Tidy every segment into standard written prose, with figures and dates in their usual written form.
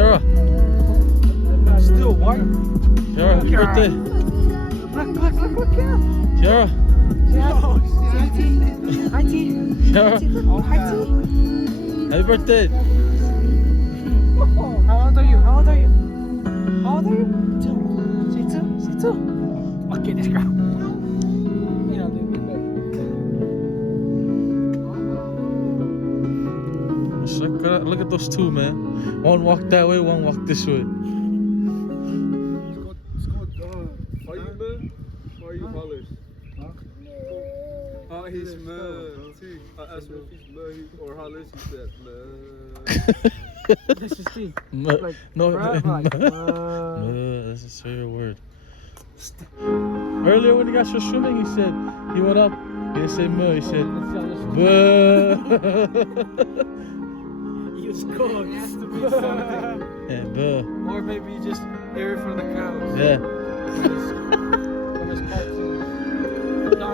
Kiara. Still white. Kiara, happy birthday. Look, Kiara. Kiara. Hi, T. Kiara. Oh, hi, T. Happy birthday. How old are you? How old are you? How old are you? Two. Say two. Say two. Okay, let's go. You know, Look at those two, man. One walk that way, one walk this way. Are you Mer? Or are you Hollis? Oh, he's Mer. I asked him if he's Mer or Hollis. He said Mer. This is T. No, Like, no, bruh, like, that's his favorite word. Earlier when he got your swimming, he said, he went up, he didn't say "muh," he said "buh." You scored. It has to be something. Yeah, buh. Or maybe you just hear it from the cows. Yeah. From his cartoon. No.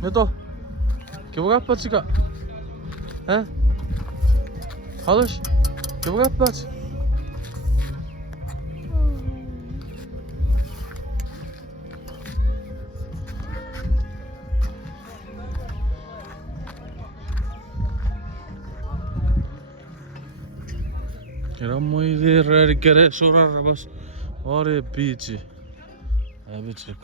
Neto, que vou para chica? Hã? Halış? Que vou para? Keramo idi rerikere sorar bas. Oraya bici. Abi çık.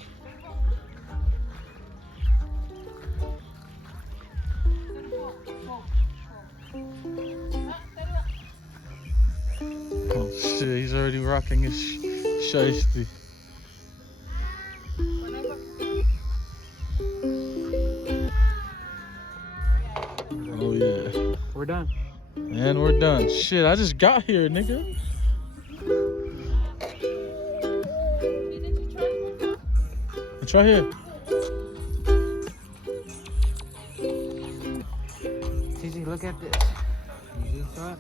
Oh shit, he's already rocking his shiesty. Oh yeah. We're done. And we're done. Shit, I just got here, nigga. It's right here. TJ, look at this. You see that?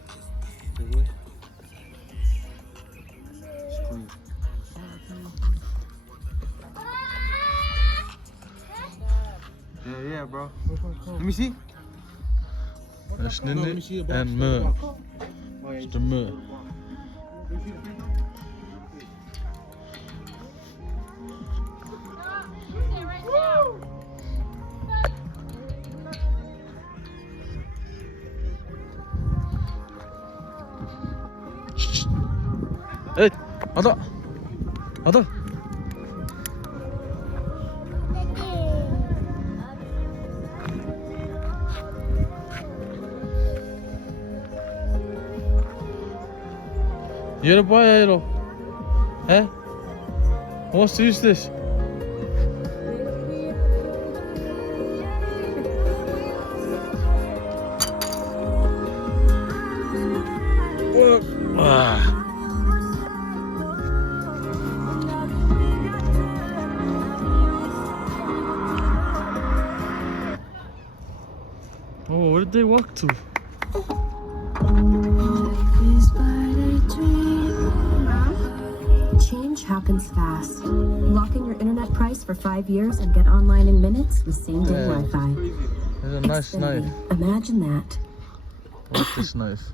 Yeah, bro. Let me see. That's Nini and Muh. It's the Muh. Hey, ada. You're a boy, Aero. Eh? Who wants to use this? Oh, where did they walk to? Change happens fast. Lock in your internet price for 5 years and get online in minutes with same-day Yeah. Wi-Fi. There's a nice knife. Imagine that. I like this knife.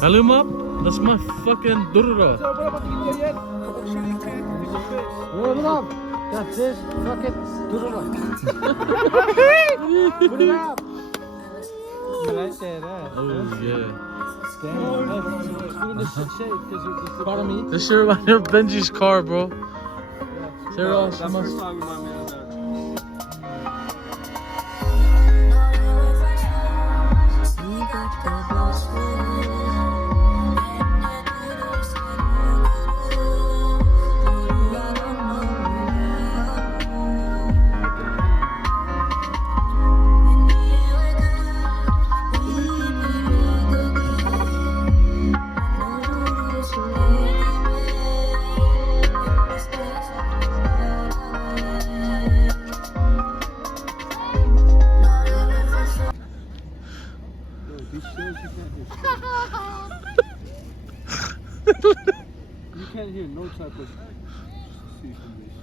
Halim up? That's my fucking durra. Roll it up. That's this. Fuck it. Do it up. Put it up. Right there, Oh yeah. This This shit reminds me of Benji's car, bro. Tear off That some first time remind me of that. can't hear no type of sea from this.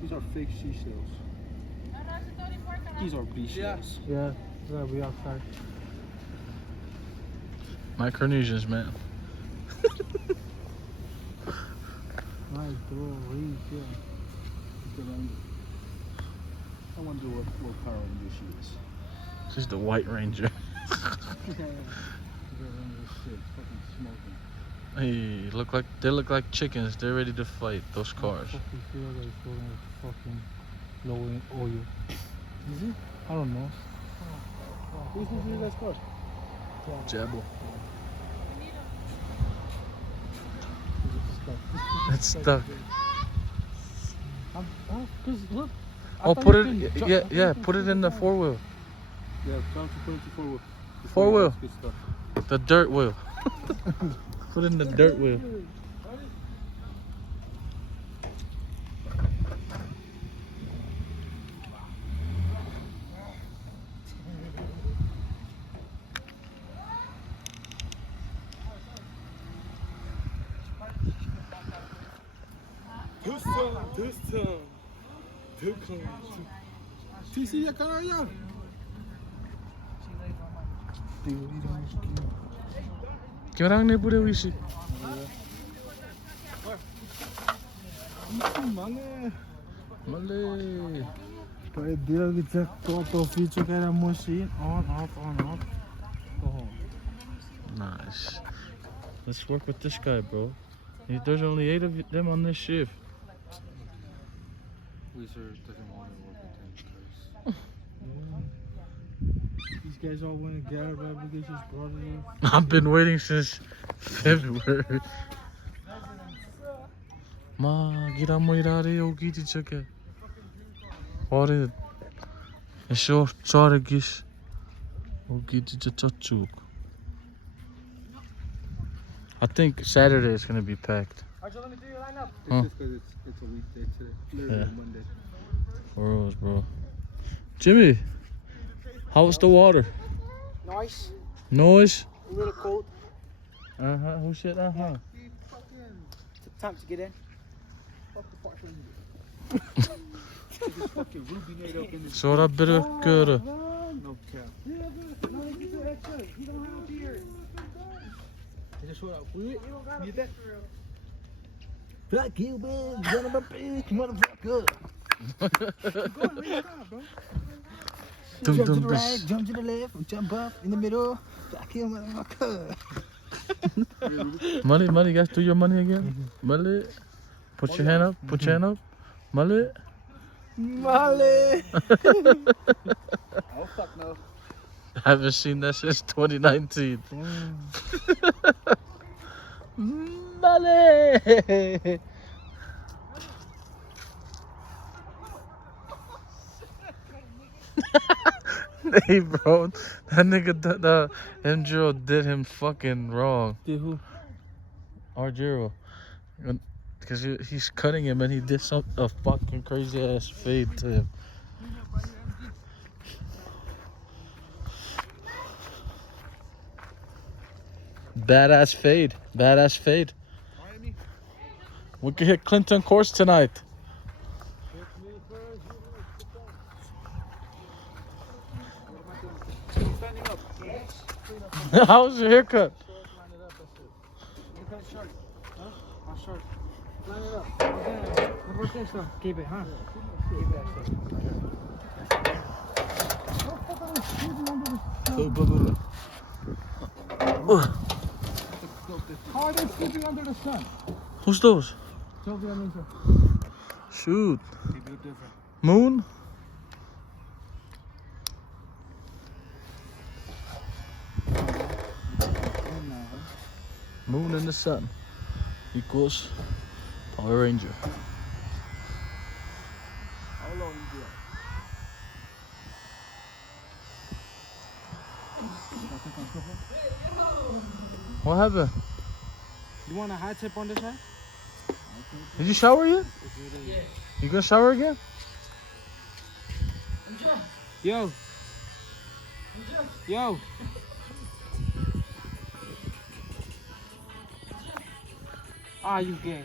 These are fake seashells. These are bee shells. Yeah, yeah, we outside. Micronesians, man. Nice, bro. Reef, yeah. I wonder what Power Ranger she is. She's the White Ranger. Shit, fucking smoking. Hey, they look like chickens. They're ready to fight those cars. I fucking feel like it's going fucking low in oil. Is it? I don't know. Who's this guy's car? Jabble. It's It's stuck. Cause look. Oh, put it. Yeah. Put it in the 4-wheel. Yeah, time to put it to 4-wheel. 4-wheel. Good stuff. The dirt wheel. Put it in the dirt wheel. This time. TC ya caralho. Que orang ni pura wisi. Mane. Malay. Păi direct check tot oficiul care are machine on off. Oh. Nice. Let's work with this guy, bro. There's only 8 of them on this shift. Wizard doesn't want to work with him because These guys all went to Garrett Obligations brought it I've been waiting since February. Ma, gira mo irare o giti chake. Ore, esho chore gis. O giti chachuk. I think Saturday is gonna be packed. Archie, let me do your lineup. Huh? It's just because it's a weekday today. Literally Yeah. Monday. For reals, bro. Jimmy, how was the water? Nice. Noise? A little cold. Who said Time to get in. Fuck the Park Ranger. This fucking Ruby made up in this. So that bit of good. No cap. He don't have beer. They just showed up. You don't got Get that? Fuck you, man. Son of a bitch, motherfucker. Go on, where you got, bro? Dum Jump to dum the bus. right, jump to the left, jump up in the middle. Fuck you, motherfucker. Money, guys, do your money again. Money. Put your hand up. Put your hand up. Money. Male. Oh, fuck no. I haven't seen that since 2019. Money. Hey, bro, that nigga, the M0 did him fucking wrong. Did who? R0. Because he's cutting him and he did a fucking crazy ass fade to him. Badass fade. Badass fade. We could hit Clinton course tonight. Standing up. How was your haircut? I'll short. Line it up. Okay. What about this though? Keep it, huh? Keep that How are they sleeping under the sun? Who's those? Tell the answer. Shoot. They do different. Moon? Moon and the sun equals Power Ranger. How long you do What happened? You want a high tip on this side? Did you shower yet? You gonna shower again? Yo. Ah, you gay.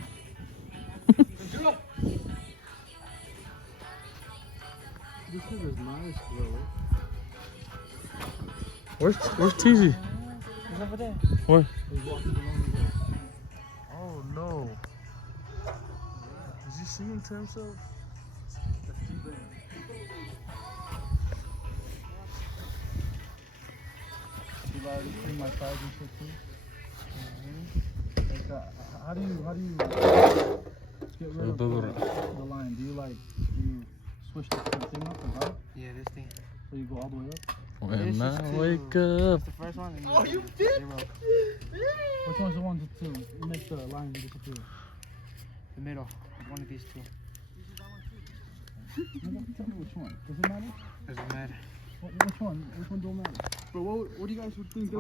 This is nice, bro. Where's TZ? He's over there. Where? He's walking along the road. Oh no. Is he singing to himself? That's too bad. You've already cleaned my tires and shit too. Like, how do you get rid of the line? Do you switch the thing up and down? Yeah, this thing. So you go all the way up? When This I is wake two. up. That's the first one. And oh, you did? 0. Which one's the one to make the line disappear? The middle. One of these two. Tell me which one. Does it matter? Doesn't matter. Which one? Which one don't matter? Bro, what do you guys think?